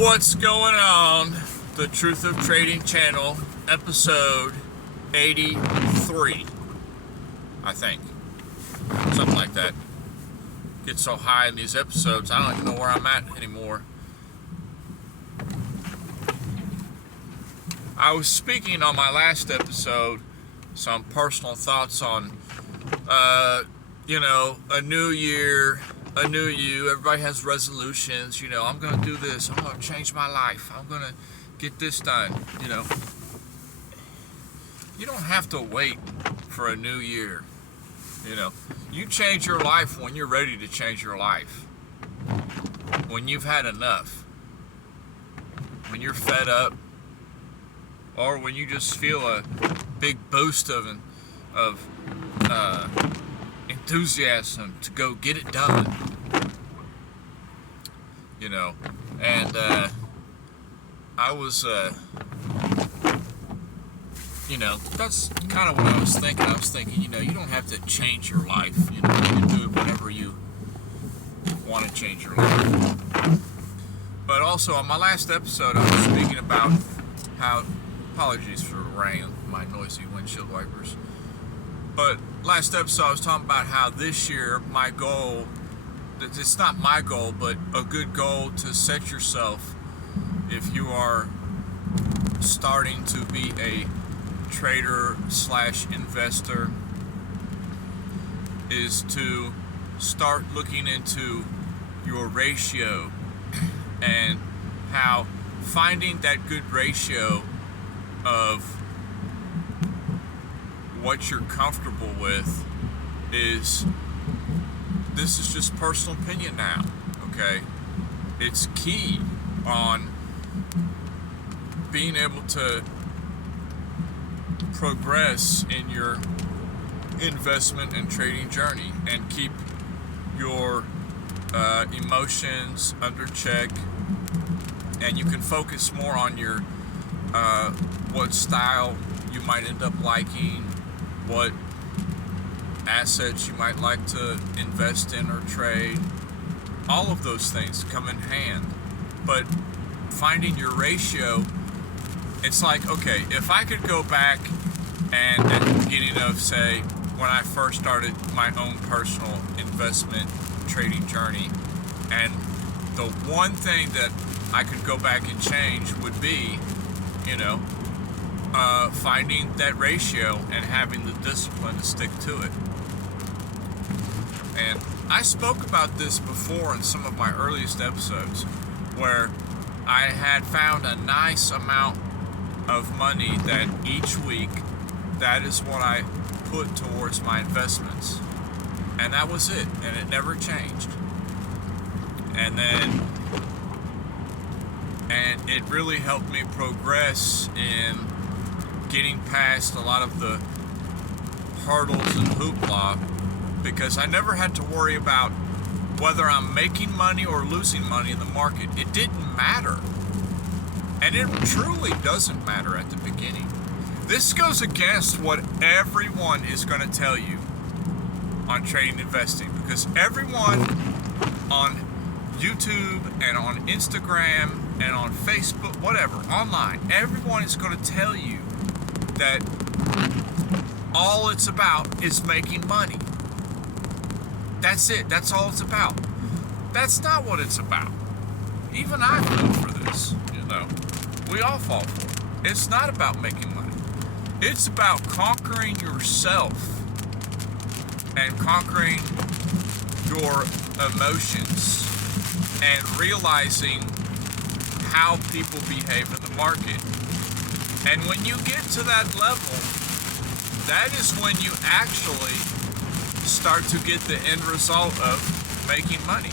What's going on? The Truth of Trading channel, episode 83, I think. Something like that. Get so high in these episodes, I don't even know where I'm at anymore. I was speaking on my last episode, some personal thoughts on, a new year, a new you. Everybody has resolutions. I'm going to do this. I'm going to change my life. I'm going to get this done. You don't have to wait for a new year. You change your life when you're ready to change your life. When you've had enough. When you're fed up. Or when you just feel a big boost of enthusiasm to go get it done. And I was, that's kind of what I was thinking. I was thinking, you don't have to change your life. You can do it whenever you want to change your life. But also, on my last episode, I was speaking about how, apologies for rain, my noisy windshield wipers. But last episode, I was talking about how this year, my goal, it's not my goal, but a good goal to set yourself if you are starting to be a trader / investor is to start looking into your ratio and how finding that good ratio of what you're comfortable with is, this is just personal opinion now, okay? It's key on being able to progress in your investment and trading journey and keep your emotions under check, and you can focus more on your what style you might end up liking, what assets you might like to invest in or trade. All of those things come in hand. But finding your ratio, it's like, okay, if I could go back and at the beginning of, say, when I first started my own personal investment trading journey, and the one thing that I could go back and change would be, finding that ratio and having the discipline to stick to it. And I spoke about this before in some of my earliest episodes, where I had found a nice amount of money that each week, that is what I put towards my investments. And that was it, and it never changed. And it really helped me progress in getting past a lot of the hurdles and hoopla, because I never had to worry about whether I'm making money or losing money in the market. It didn't matter. And it truly doesn't matter at the beginning. This goes against what everyone is going to tell you on trading and investing, because everyone on YouTube and on Instagram and on Facebook, whatever, online, everyone is going to tell you that all it's about is making money. That's it. That's all it's about. That's not what it's about. Even I fell for this, We all fall for it. It's not about making money. It's about conquering yourself and conquering your emotions and realizing how people behave in the market. And when you get to that level, that is when you actually start to get the end result of making money.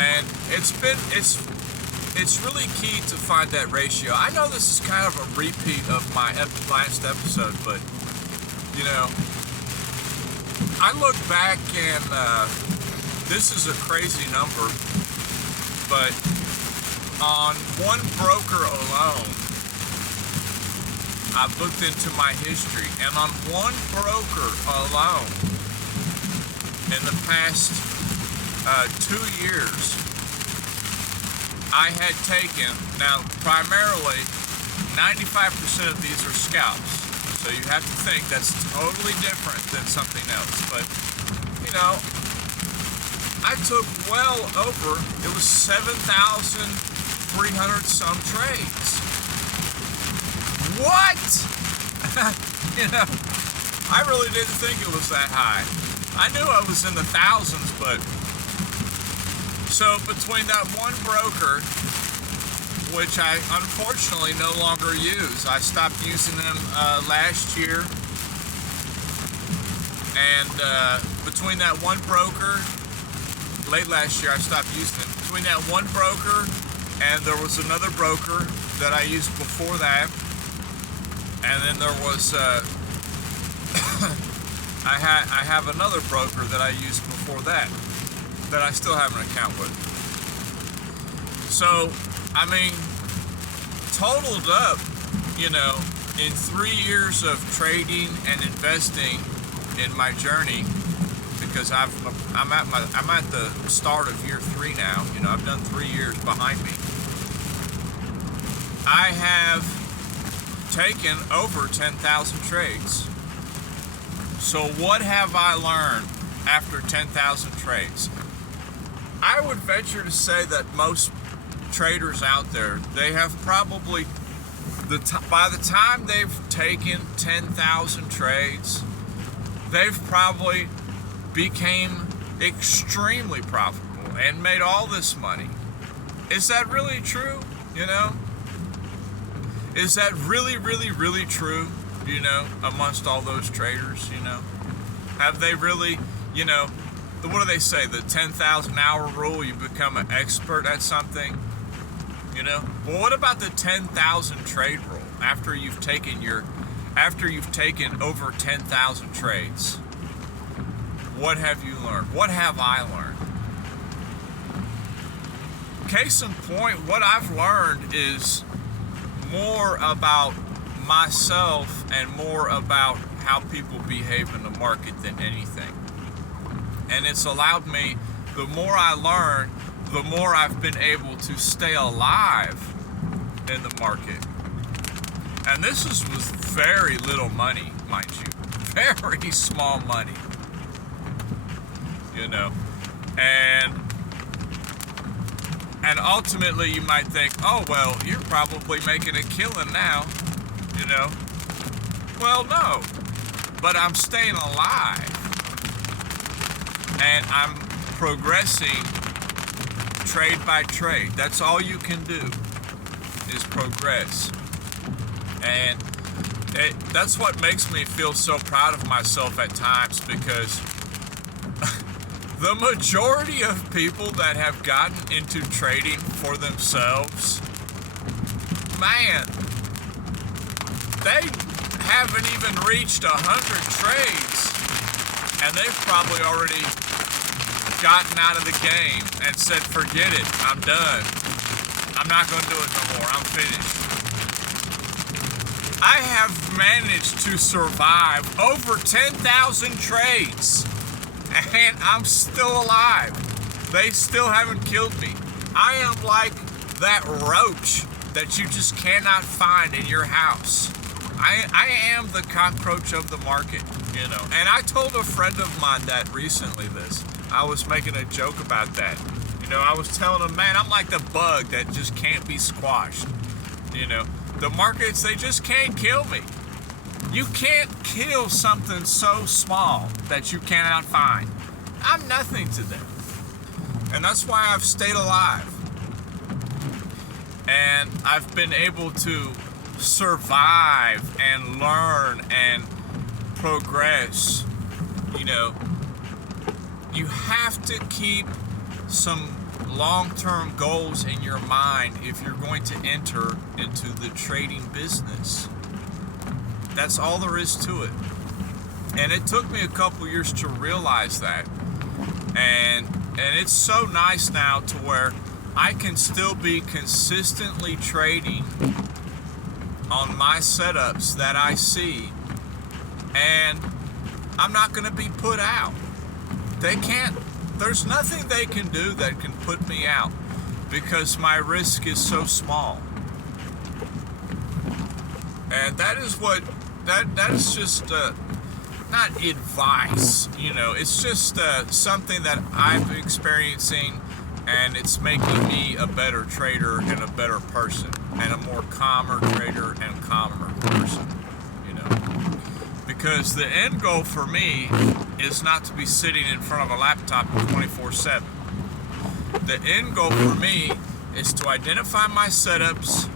And it's really key to find that ratio. I know this is kind of a repeat of my last episode, but I look back and this is a crazy number, but on one broker alone, I've looked into my history, and on one broker alone, in the past 2 years, I had taken, now primarily 95% of these are scalps, so you have to think that's totally different than something else. But you know, I took well over, it was 7,300 some trades. What? You know, I really didn't think it was that high. I knew I was in the thousands, but so between that one broker, which I unfortunately no longer use, I stopped using them last year, and between that one broker, late last year I stopped using them. Between that one broker and there was another broker that I used before that, and then there was I have another broker that I used before that I still have an account with. So, I mean, totaled up, you know, in 3 years of trading and investing in my journey, because I'm at the start of year 3 now. You know, I've done 3 years behind me. I have taken over 10,000 trades. So what have I learned after 10,000 trades? I would venture to say that most traders out there, they have probably, by the time they've taken 10,000 trades, they've probably became extremely profitable and made all this money. Is that really true? You know? Is that really, really, really true? You know, amongst all those traders, you know? Have they really, you know, what do they say, the 10,000 hour rule, you become an expert at something, you know? Well, what about the 10,000 trade rule after you've taken over 10,000 trades? What have you learned? What have I learned? Case in point, what I've learned is more about myself and more about how people behave in the market than anything. And it's allowed me, the more I learn, the more I've been able to stay alive in the market. And this is with very little money, mind you. Very small money. You know. And ultimately you might think, oh, well, you're probably making a killing now. You know. Well, no. But I'm staying alive. And I'm progressing trade by trade. That's all you can do, is progress. And that's what makes me feel so proud of myself at times, because the majority of people that have gotten into trading for themselves, man, they haven't even reached 100 trades, and they've probably already gotten out of the game and said, forget it, I'm done. I'm not going to do it no more. I'm finished. I have managed to survive over 10,000 trades, and I'm still alive. They still haven't killed me. I am like that roach that you just cannot find in your house. I am the cockroach of the market, you know. And I told a friend of mine that recently, this. I was making a joke about that. You know, I was telling him, man, I'm like the bug that just can't be squashed. You know, the markets, they just can't kill me. You can't kill something so small that you cannot find. I'm nothing to them. And that's why I've stayed alive. And I've been able to survive and learn and progress. You know, you have to keep some long-term goals in your mind if you're going to enter into the trading business. That's all there is to it. And it took me a couple years to realize that. And it's so nice now to where I can still be consistently trading on my setups that I see, and I'm not going to be put out. There's nothing they can do that can put me out. because my risk is so small. And that is what, that is just not advice, it's just something that I'm experiencing, and it's making me a better trader and a better person, and a more calmer trader and calmer person, because the end goal for me is not to be sitting in front of a laptop 24/7. The end goal for me is to identify my setups,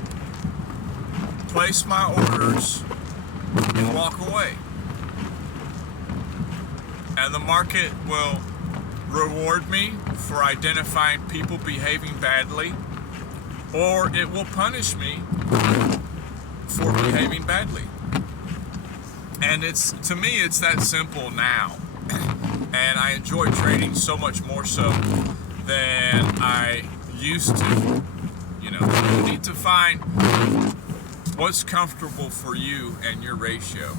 place my orders, and walk away. And the market will reward me for identifying people behaving badly, or it will punish me for behaving badly. And to me, it's that simple now. And I enjoy trading so much more so than I used to. You need to find what's comfortable for you and your ratio.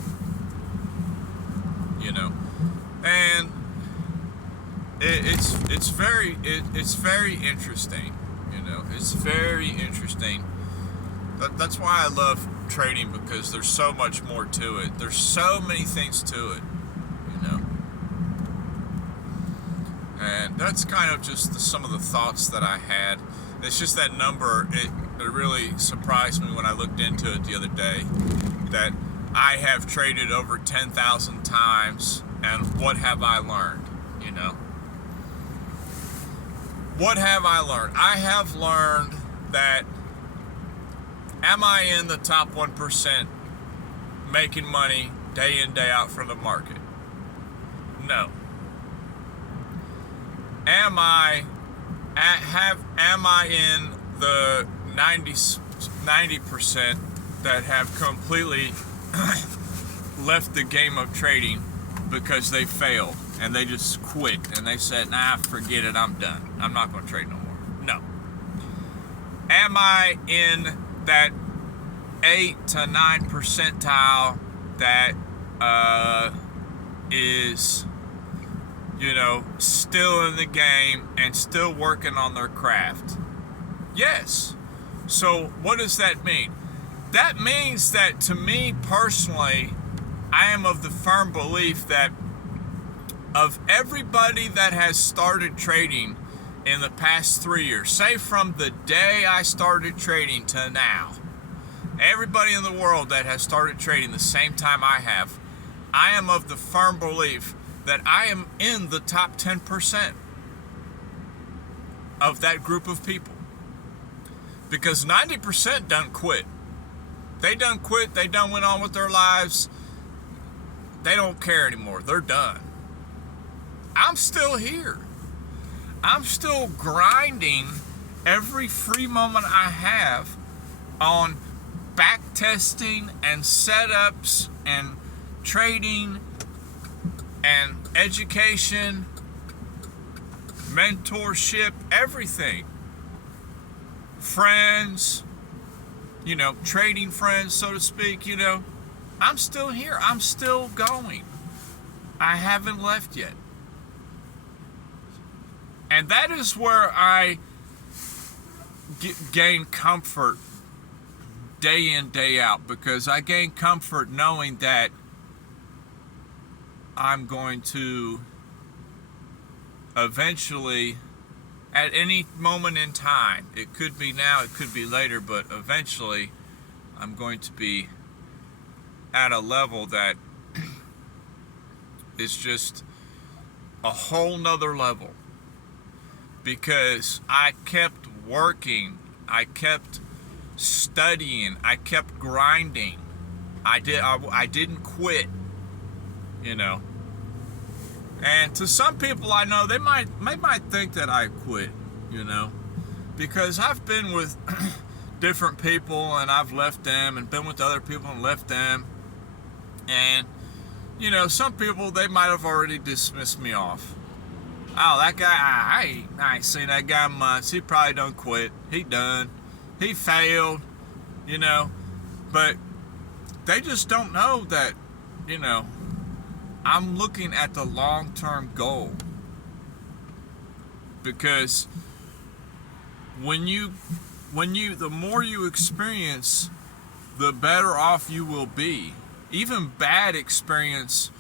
And it's very interesting. It's very interesting. That's why I love trading, because there's so much more to it. There's so many things to it. And that's kind of just some of the thoughts that I had. It's just that number, it really surprised me when I looked into it the other day, that I have traded over 10,000 times, and what have I learned? What have I learned? I have learned that, am I in the top 1% making money day in, day out from the market? No. Am I in the 90% that have completely left the game of trading because they failed and they just quit and they said, nah, forget it, I'm done. I'm not going to trade no more. No. Am I in that 8 to 9 percentile that is, still in the game and still working on their craft? Yes. So what does that mean? That means that, to me personally, I am of the firm belief that of everybody that has started trading in the past 3 years, say from the day I started trading to now, everybody in the world that has started trading the same time I have, I am of the firm belief that I am in the top 10% of that group of people. Because 90% done quit. They done quit, they done went on with their lives. They don't care anymore. They're done. I'm still here. I'm still grinding every free moment I have on back testing and setups and trading and education, mentorship, everything. Friends, trading friends, so to speak, I'm still here. I'm still going. I haven't left yet. And that is where I gain comfort day in, day out, because I gain comfort knowing that I'm going to eventually, at any moment in time, it could be now, it could be later, but eventually I'm going to be at a level that is just a whole nother level, because I kept working, I kept studying, I kept grinding. I didn't quit, And to some people I know, they might think that I quit, because I've been with different people and I've left them, and been with other people and left them. And, some people, they might have already dismissed me off. Oh, that guy, I ain't seen that guy in months. He probably done quit. He done. He failed, But they just don't know that, I'm looking at the long-term goal. Because the more you experience, the better off you will be. Even bad experience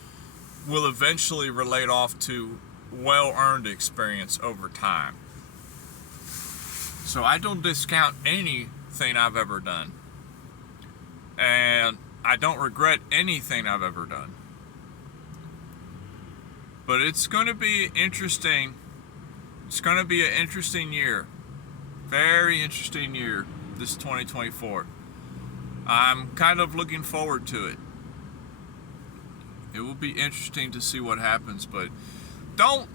will eventually relate off to well-earned experience over time. So I don't discount anything I've ever done. And I don't regret anything I've ever done. But it's going to be interesting. It's going to be an interesting year. Very interesting year, this 2024. I'm kind of looking forward to it. It will be interesting to see what happens, but don't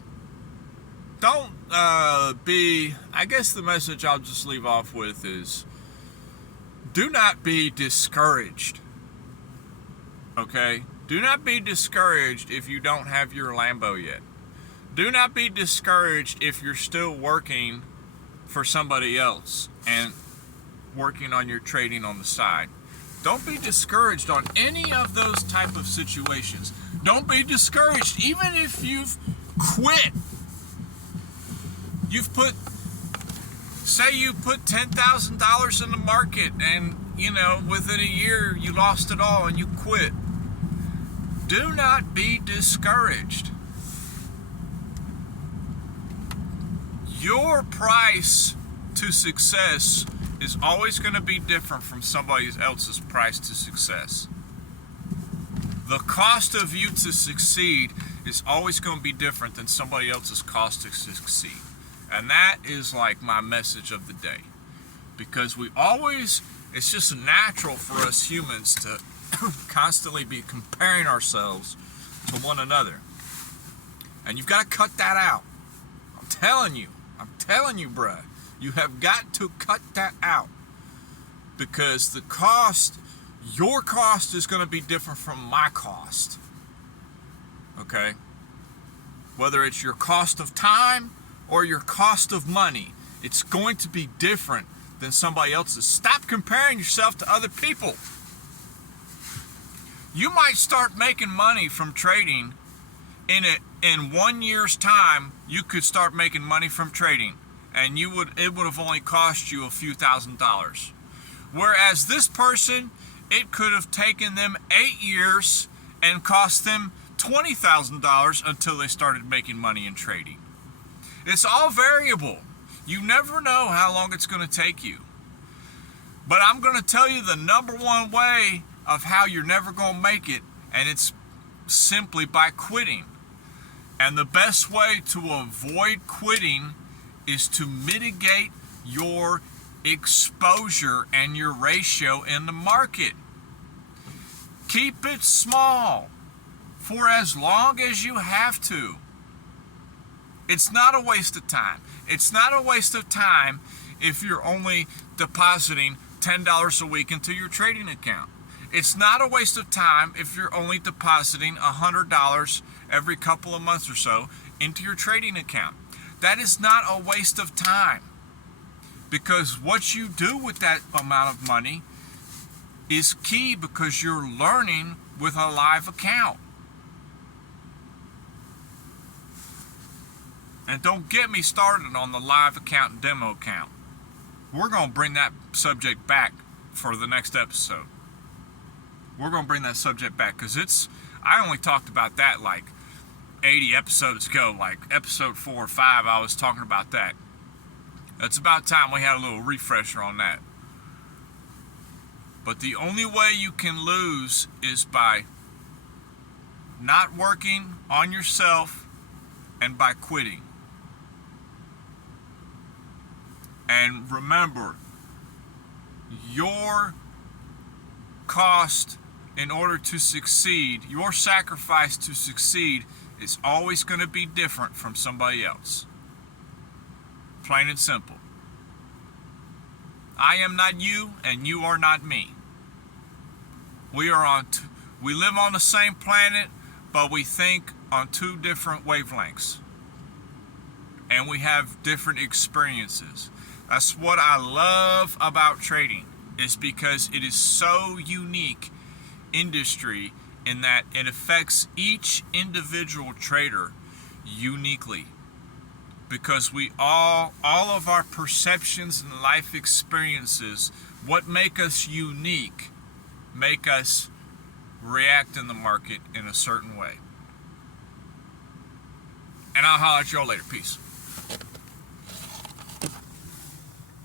be, I guess the message I'll just leave off with is, do not be discouraged. Okay? Do not be discouraged if you don't have your Lambo yet. Do not be discouraged if you're still working for somebody else and working on your trading on the side. Don't be discouraged on any of those type of situations. Don't be discouraged even if you've quit. Say you put $10,000 in the market and, within a year you lost it all and you quit. Do not be discouraged. Your price to success is always going to be different from somebody else's price to success. The cost of you to succeed is always going to be different than somebody else's cost to succeed. And that is like my message of the day. Because it's just natural for us humans to constantly be comparing ourselves to one another. And you've got to cut that out. I'm telling you, bruh. You have got to cut that out. Because your cost is going to be different from my cost. Okay? Whether it's your cost of time or your cost of money, it's going to be different than somebody else's. Stop comparing yourself to other people. You might start making money from trading in 1 year's time. You could start making money from trading, and it would have only cost you a few $1,000s. Whereas this person, it could have taken them 8 years and cost them $20,000 until they started making money in trading. It's all variable. You never know how long it's going to take you. But I'm going to tell you the number one way of how you're never going to make it, and it's simply by quitting. And the best way to avoid quitting is to mitigate your exposure and your ratio in the market. Keep it small for as long as you have to. It's not a waste of time. It's not a waste of time if you're only depositing $10 a week into your trading account. It's not a waste of time if you're only depositing $100 every couple of months or so into your trading account. That is not a waste of time, because what you do with that amount of money is key, because you're learning with a live account. And don't get me started on the live account and demo account. We're going to bring that subject back for the next episode. We're going to bring that subject back, because I only talked about that like 80 episodes ago, like episode 4 or 5, I was talking about that. It's about time we had a little refresher on that. But the only way you can lose is by not working on yourself and by quitting. And remember, your cost in order to succeed, your sacrifice to succeed, is always going to be different from somebody else. Plain and simple. I am not you, and you are not me. We live on the same planet, but we think on two different wavelengths. And we have different experiences. That's what I love about trading, is because it is so unique industry in that it affects each individual trader uniquely. because we all of our perceptions and life experiences, what make us unique, make us react in the market in a certain way. And I'll holler at y'all later. Peace.